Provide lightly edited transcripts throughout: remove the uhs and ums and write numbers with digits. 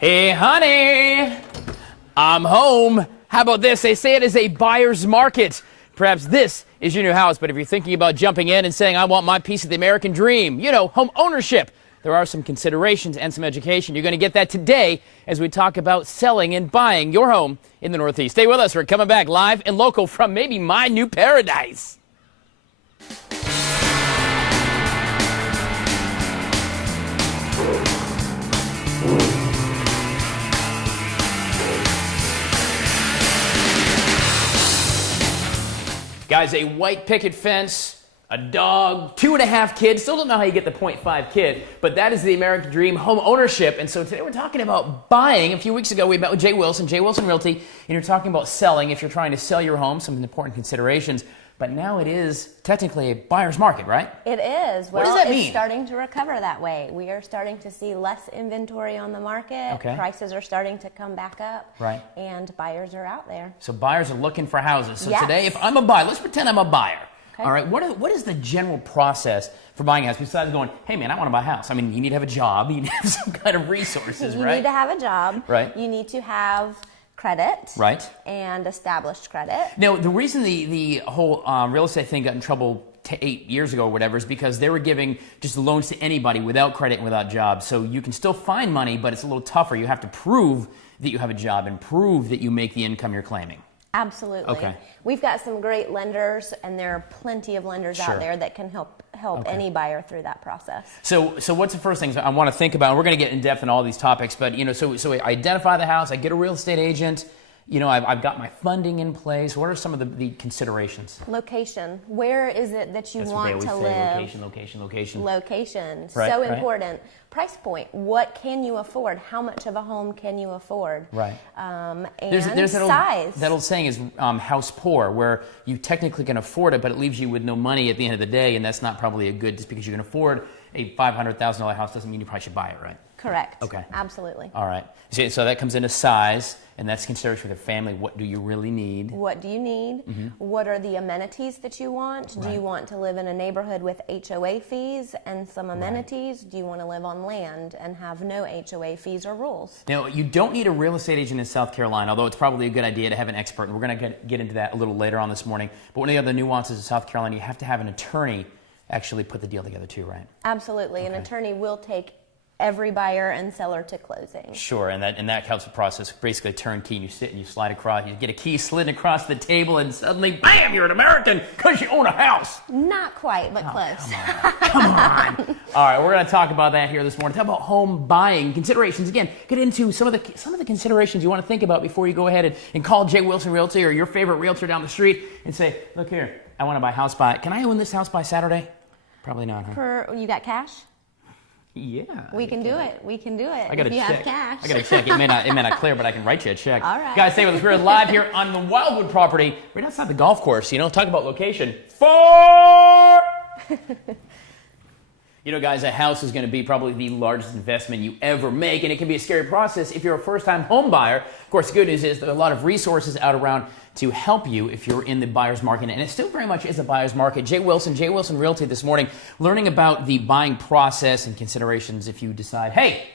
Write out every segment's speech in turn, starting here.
Hey, honey, I'm home. How about this? They say it is a buyer's market. Perhaps this is your new house, but if you're thinking about jumping in and saying, I want my piece of the American dream, you know, home ownership, there are some considerations and some education. You're going to get that today as we talk about selling and buying your home in the Northeast. Stay with us. We're coming back live and local from maybe my new paradise. Guys, a white picket fence, a dog, 2.5 kids. Still don't know how you get the 0.5 kid, but that is the American dream, home ownership. And so today we're talking about buying. A few weeks ago we met with J Wilson Realty, and you're talking about selling. If you're trying to sell your home, some important considerations. But now it is technically a buyer's market, right? It is. What does that mean? It's starting to recover that way. We are starting to see less inventory on the market. Okay. Prices are starting to come back up. Right. And buyers are out there. So buyers are looking for houses. So Yes. today, if I'm a buyer, let's pretend I'm a buyer. Okay. All right. What is the general process for buying a house besides going, hey man, I want to buy a house? I mean, you need to have a job. You need to have some kind of resources, You right? need to have a job. Right. You need to have credit. Right. And established credit. Now, the reason the whole real estate thing got in trouble 8 years ago or whatever is because they were giving just loans to anybody without credit and without jobs. So you can still find money, but it's a little tougher. You have to prove that you have a job and prove that you make the income you're claiming. Absolutely. Okay. We've got some great lenders, and there are plenty of lenders Sure. out there that can help any buyer through that process. So what's the first thing I want to think about? We're going to get in depth in all these topics, but so I identify the house, I get a real estate agent. I've got my funding in place. What are some of the considerations? Location. Where is it that you That's what they want to always say, live? location. Location. Right, So right. important. Price point. What can you afford? How much of a home can you afford? Right. And There's size. that old saying is house poor, where you technically can afford it, but it leaves you with no money at the end of the day, and that's not probably a good, just because you can afford a $500,000 house doesn't mean you probably should buy it, right? Correct. Okay. Absolutely. All right. So that comes into size, and that's consideration for the family. What do you really need? What do you need? Mm-hmm. What are the amenities that you want? Do Right. you want to live in a neighborhood with HOA fees and some amenities? Do you want to live on land and have no HOA fees or rules? Now, you don't need a real estate agent in South Carolina, although it's probably a good idea to have an expert, and we're going to get into that a little later on this morning. But one of the other nuances of South Carolina, you have to have an attorney actually put the deal together too, right? Absolutely. An attorney will take every buyer and seller to closing. Sure, and that helps the process. Basically, turnkey, and you sit and you slide across, you get a key slid across the table, and suddenly, bam, you're an American because you own a house. Not quite, but close. Come on. All right, we're going to talk about that here this morning. Talk about home buying considerations. Again, get into some of the considerations you want to think about before you go ahead and call J Wilson Realty or your favorite realtor down the street and say, look here, I want to buy a house by. Can I own this house by Saturday? Probably not, huh? You got cash? Yeah. We can do it. We can do it. I got a if you check. have cash. I got a check. It may not clear, but I can write you a check. All right. Guys, stay with us. We're live here on the Wildwood property, right outside the golf course. Talk about location. Guys, a house is going to be probably the largest investment you ever make, and it can be a scary process if you're a first-time home buyer. Of course, the good news is there are a lot of resources out around to help you if you're in the buyer's market, and it still very much is a buyer's market. J Wilson Realty this morning, learning about the buying process and considerations if you decide, hey,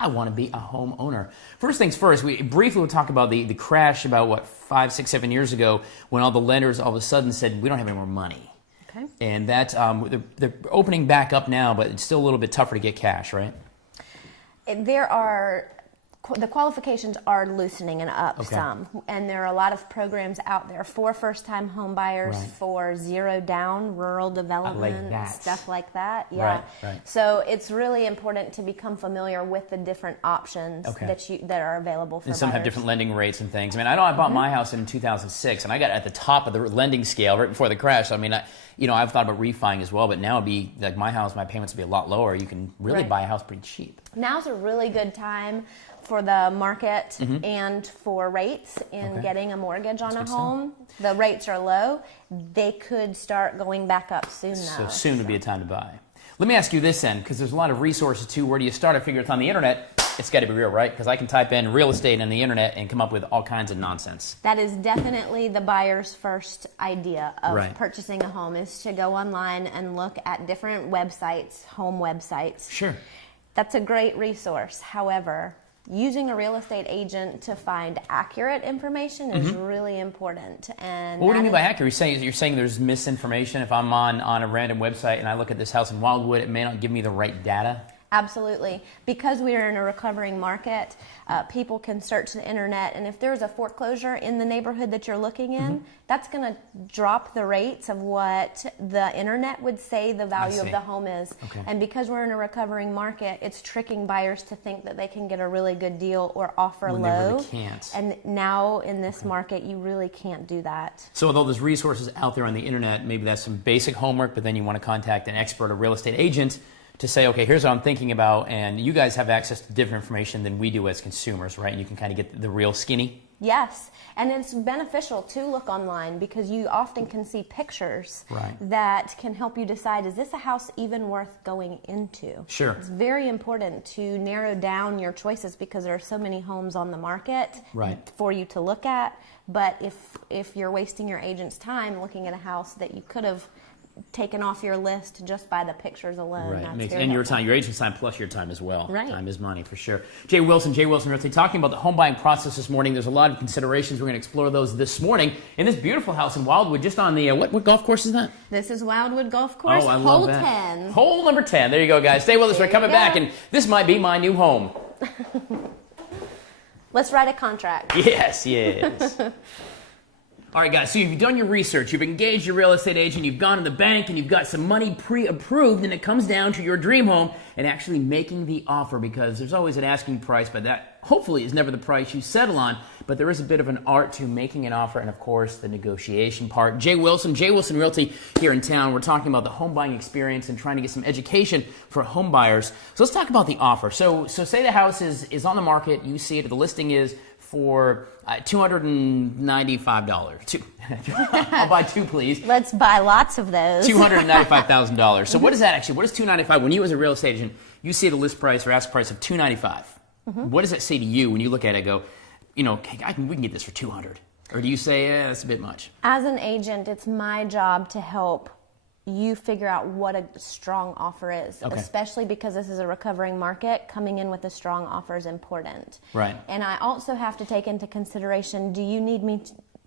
I want to be a homeowner. First things first, we briefly will talk about the crash about, 5, 6, 7 years ago when all the lenders all of a sudden said, we don't have any more money. Okay. And that's, they're opening back up now, but it's still a little bit tougher to get cash, right? The qualifications are loosening and up some, and there are a lot of programs out there for first-time home buyers, for zero down, rural development, stuff like that. Yeah. Right. So it's really important to become familiar with the different options that are available for and some buyers. have different lending rates and things. I mean, I know I bought my house in 2006, and I got at the top of the lending scale right before the crash. So, I mean, I've thought about refining as well, but now it'd be like my house, my payments would be a lot lower. You can really buy a house pretty cheap. Now's a really good time for the market and for rates in getting a mortgage on a home. The rates are low. They could start going back up soon, though. So soon would be a time to buy. Let me ask you this then, because there's a lot of resources too. Where do you start? I figure it's on the internet. It's got to be real, right? Because I can type in real estate on the internet and come up with all kinds of nonsense. That is definitely the buyer's first idea of purchasing a home, is to go online and look at different websites, home websites. Sure. That's a great resource. However, using a real estate agent to find accurate information is really important. And what do you mean by accurate? You're saying there's misinformation. If I'm on a random website and I look at this house in Wildwood, it may not give me the right data? Absolutely. Because we are in a recovering market, people can search the internet, and if there's a foreclosure in the neighborhood that you're looking in, that's going to drop the rates of what the internet would say the value of the home is. Okay. And because we're in a recovering market, it's tricking buyers to think that they can get a really good deal or offer when low. They really can't. And now in this market, you really can't do that. So with all those resources out there on the internet, maybe that's some basic homework, but then you want to contact an expert, a real estate agent, to say, okay, here's what I'm thinking about, and you guys have access to different information than we do as consumers, right? And you can kind of get the real skinny. Yes, and it's beneficial to look online because you often can see pictures that can help you decide, is this a house even worth going into? Sure. It's very important to narrow down your choices because there are so many homes on the market for you to look at. But if you're wasting your agent's time looking at a house that you could have taken off your list just by the pictures alone. Right. And your time, your agent's time plus your time as well. Right. Time is money for sure. J Wilson Realty, talking about the home buying process this morning. There's a lot of considerations. We're going to explore those this morning in this beautiful house in Wildwood, just on the, what golf course is that? This is Wildwood Golf Course, I love hole that. 10. Hole number 10. There you go, guys. Stay with us. We're coming back, and this might be my new home. Let's write a contract. Yes. All right, guys, so you've done your research, you've engaged your real estate agent, you've gone to the bank, and you've got some money pre-approved, and it comes down to your dream home and actually making the offer, because there's always an asking price, but that hopefully is never the price you settle on. But there is a bit of an art to making an offer, and of course, the negotiation part. J Wilson Realty here in town. We're talking about the home buying experience and trying to get some education for home buyers. So let's talk about the offer. So say the house is on the market, you see it, the listing is for $295. I'll buy two, please. Let's buy lots of those. $295,000. So what is that actually? What is $295? When you as a real estate agent, you see the list price or ask price of $295. What does that say to you when you look at it and go, we can get this for $200? Or do you say, that's a bit much? As an agent, it's my job to help you figure out what a strong offer is, especially because this is a recovering market. Coming in with a strong offer is important. Right. And I also have to take into consideration, do you need me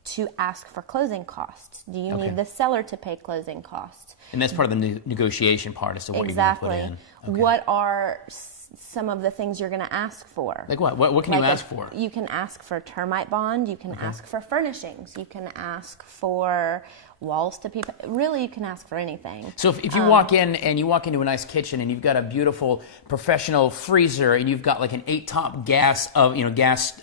to ask for closing costs? Do you need the seller to pay closing costs? And that's part of the negotiation part as to what you're going to put in. What are some of the things you're going to ask for? Like what? What can you ask for? You can ask for termite bond. You can ask for furnishings. You can ask for walls to people. Really, you can ask for anything. So if you walk in and you walk into a nice kitchen and you've got a beautiful professional freezer and you've got like an 8-top gas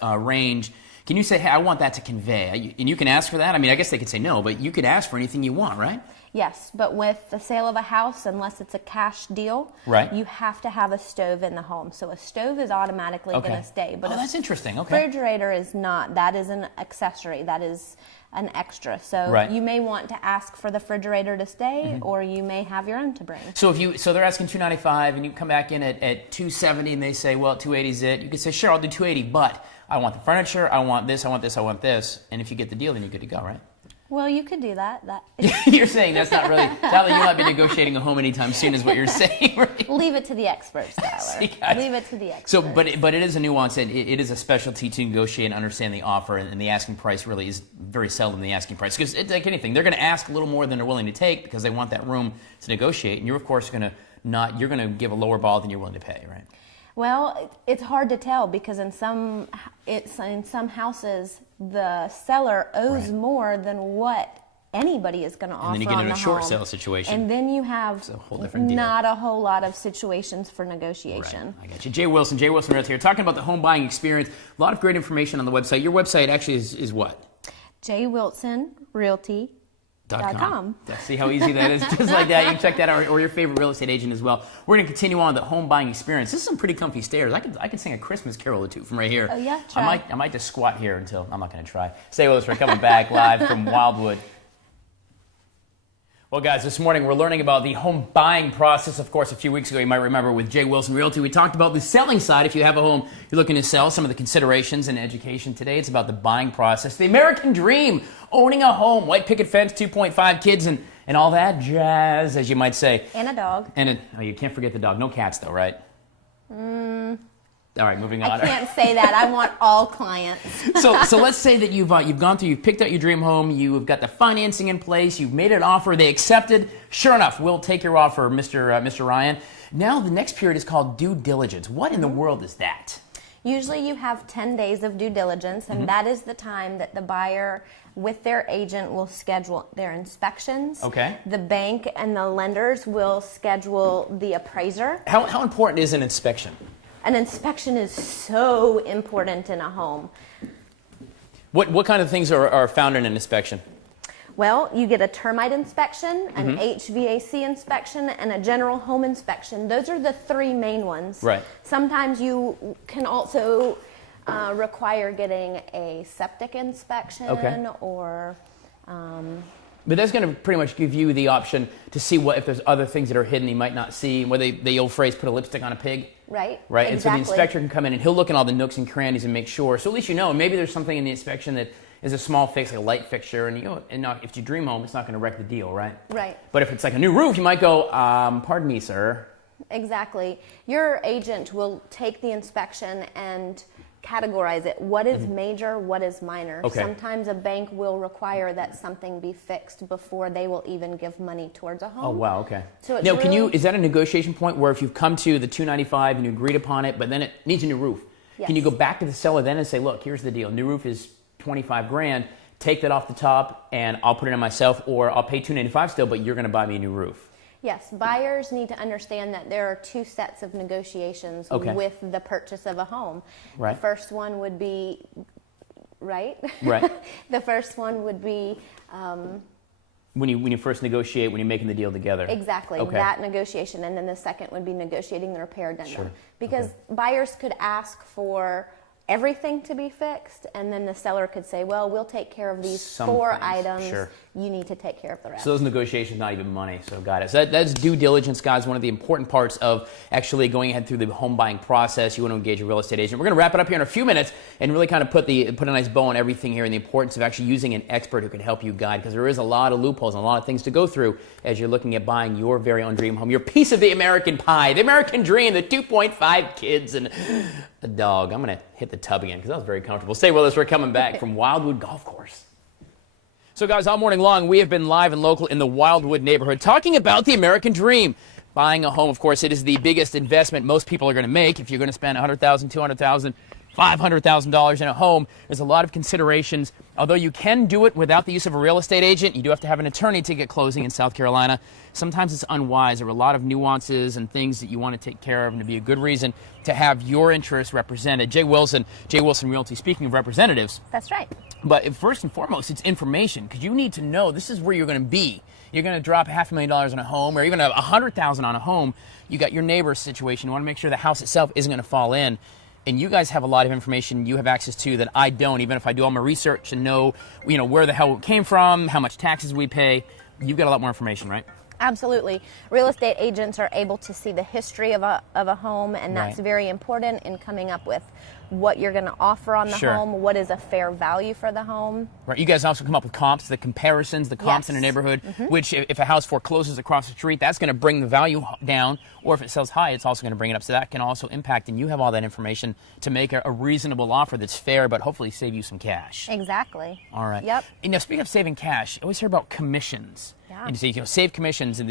range, can you say, hey, I want that to convey? And you can ask for that? I mean, I guess they could say no, but you could ask for anything you want, right? Yes, but with the sale of a house, unless it's a cash deal, you have to have a stove in the home. So a stove is automatically going to stay. But that's interesting. Refrigerator is not. That is an accessory. That is an extra. So you may want to ask for the refrigerator to stay, or you may have your own to bring. So so they're asking $295, and you come back in at $270, and they say, well, $280 is it. You could say, sure, I'll do $280, but I want the furniture, I want this, I want this, I want this. And if you get the deal, then you're good to go, right? Well, you could do that. You're saying that's not really, it's not like you'll not be negotiating a home anytime soon is what you're saying, right? Leave it to the experts, Tyler. Leave it to the experts. So, but it is a nuance, and it is a specialty to negotiate and understand the offer, and the asking price really is very seldom the asking price. Because it's like anything, they're going to ask a little more than they're willing to take because they want that room to negotiate, and you're of course you're going to give a lower ball than you're willing to pay, right? Well, it's hard to tell because in some houses the seller owes more than what anybody is going to offer on the home. And then you get into a short sale situation. And then you have not a whole lot of situations for negotiation. Right. I got you. J Wilson Realty here, talking about the home buying experience. A lot of great information on the website. Your website actually is what? JWilsonRealty.com. See how easy that is? Just like that. You can check that out, or your favorite real estate agent as well. We're going to continue on the home buying experience. This is some pretty comfy stairs. I could sing a Christmas carol or two from right here. Oh, yeah? Try. I might just squat here until, I'm not going to try. Stay with us. We're coming back live from Wildwood. Well, guys, this morning we're learning about the home buying process. Of course, a few weeks ago, you might remember with J Wilson Realty, we talked about the selling side. If you have a home you're looking to sell, some of the considerations and education. Today, it's about the buying process. The American dream, owning a home, white picket fence, 2.5 kids, and all that jazz, as you might say. And a dog. And you can't forget the dog. No cats, though, right? All right, moving on. I can't say that. I want all clients. So let's say that you've gone through, you've picked out your dream home, you've got the financing in place, you've made an offer, they accepted. Sure enough, we'll take your offer, Mr. Ryan. Now the next period is called due diligence. What in the world is that? Usually you have 10 days of due diligence, and that is the time that the buyer with their agent will schedule their inspections. Okay. The bank and the lenders will schedule the appraiser. How important is an inspection? An inspection is so important in a home. What kind of things are found in an inspection? Well, you get a termite inspection, an HVAC inspection, and a general home inspection. Those are the three main ones. Right. Sometimes you can also require getting a septic inspection or... But that's going to pretty much give you the option to see if there's other things that are hidden you might not see. Where the old phrase, put a lipstick on a pig. Right. Right. Exactly. And so the inspector can come in and he'll look in all the nooks and crannies and make sure. So at least you know. Maybe there's something in the inspection that is a small fix, like a light fixture, and if you dream home, it's not going to wreck the deal, right? Right. But if it's like a new roof, you might go, pardon me, sir. Exactly. Your agent will take the inspection and categorize it. What is major, what is minor? Okay. Sometimes a bank will require that something be fixed before they will even give money towards a home. Oh, wow, okay. So it's now, really... is that a negotiation point where if you've come to the $295 and you agreed upon it, but then it needs a new roof, can you go back to the seller then and say, look, here's the deal. New roof is $25,000. Take that off the top and I'll put it in myself, or I'll pay $295 still, but you're going to buy me a new roof. Yes, buyers need to understand that there are two sets of negotiations with the purchase of a home. Right. The first one would be, right? The first one would be... when you first negotiate, when you're making the deal together. Exactly, that negotiation. And then the second would be negotiating the repair addendum. Sure. Because buyers could ask for everything to be fixed, and then the seller could say, well, we'll take care of these four items. Sure. You need to take care of the rest. So those negotiations, not even money. So got it. So that's due diligence, guys. One of the important parts of actually going ahead through the home buying process. You want to engage a real estate agent. We're going to wrap it up here in a few minutes and really kind of put a nice bow on everything here and the importance of actually using an expert who can help you guide, because there is a lot of loopholes and a lot of things to go through as you're looking at buying your very own dream home, your piece of the American pie, the American dream, the 2.5 kids and a dog. I'm going to hit the tub again because that was very comfortable. Stay with us. We're coming back from Wildwood Golf Course. So guys, all morning long, we have been live and local in the Wildwood neighborhood talking about the American dream. Buying a home, of course, it is the biggest investment most people are going to make. If you're going to spend $100,000, $200,000, $500,000 in a home, there's a lot of considerations. Although you can do it without the use of a real estate agent, you do have to have an attorney to get closing in South Carolina. Sometimes it's unwise. There are a lot of nuances and things that you want to take care of, and to be a good reason to have your interests represented. J Wilson Realty. Speaking of representatives. That's right. But first and foremost, it's information, because you need to know this is where you're going to be. You're going to drop $500,000 on a home, or even $100,000 on a home. You got your neighbor's situation. You want to make sure the house itself isn't going to fall in. And you guys have a lot of information you have access to that I don't, even if I do all my research and know, where the hell it came from, how much taxes we pay. You've got a lot more information, right? Absolutely. Real estate agents are able to see the history of a home, and that's very important in coming up with what you're going to offer on the home, what is a fair value for the home. Right. You guys also come up with comps, the comparisons, the comps in a neighborhood, which if a house forecloses across the street, that's going to bring the value down, or if it sells high, it's also going to bring it up. So that can also impact, and you have all that information to make a reasonable offer that's fair, but hopefully save you some cash. Exactly. All right. Yep. And now, speaking of saving cash, I always hear about commissions. Yeah. And you say, save commissions, and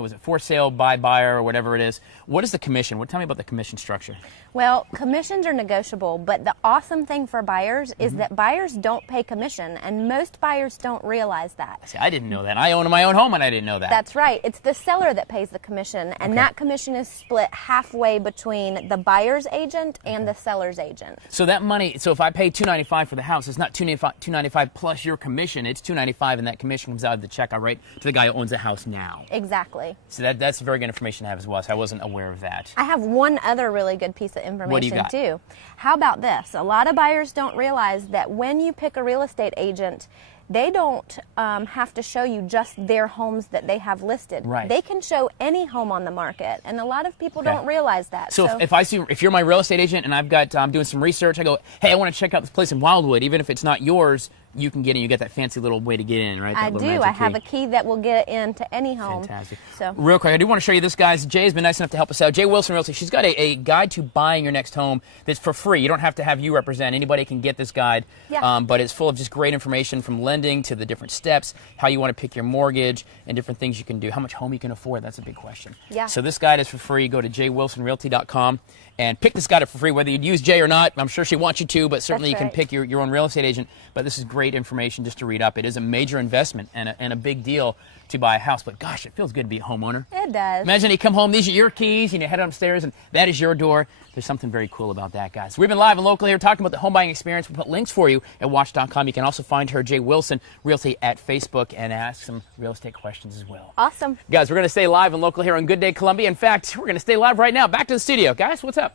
was it for sale, buyer, or whatever it is. What is the commission? Tell me about the commission structure. Well, commissions are negotiable, but the awesome thing for buyers is that buyers don't pay commission, and most buyers don't realize that. See, I didn't know that. I own my own home, and I didn't know that. That's right. It's the seller that pays the commission, and that commission is split halfway between the buyer's agent and the seller's agent. So that money, if I pay $295 for the house, it's not $295 plus your commission. It's $295, and that commission comes out of the check I write to the guy who owns the house now. Exactly. So that's very good information to have as well. So I wasn't aware of that. I have one other really good piece of information what do you got? Too. How about this? A lot of buyers don't realize that when you pick a real estate agent, they don't have to show you just their homes that they have listed. Right. They can show any home on the market, and a lot of people don't realize that. So if you're my real estate agent and I'm doing some research, I go, hey, I want to check out this place in Wildwood, even if it's not yours, you can get in. You got that fancy little way to get in, right? I do. I have a key that will get into any home. Fantastic. So real quick, I do want to show you this, guys. Jay has been nice enough to help us out. J Wilson Realty. She's got a guide to buying your next home that's for free. You don't have to have you represent. Anybody can get this guide. Yeah. But it's full of just great information from lending to the different steps, how you want to pick your mortgage, and different things you can do. How much home you can afford. That's a big question. Yeah. So this guide is for free. Go to jwilsonrealty.com and pick this guide up for free, whether you'd use Jay or not. I'm sure she wants you to, but certainly you can pick your own real estate agent. But this is great information just to read up. It is a major investment and a big deal to buy a house. But gosh, it feels good to be a homeowner. It does. Imagine you come home, these are your keys, and you head upstairs, and that is your door. There's something very cool about that, guys. We've been live and local here talking about the home buying experience. We'll put links for you at watch.com. You can also find her, J Wilson Realty, at Facebook and ask some real estate questions as well. Awesome. Guys, we're going to stay live and local here on Good Day Columbia. In fact, we're going to stay live right now. Back to the studio. Guys, what's up?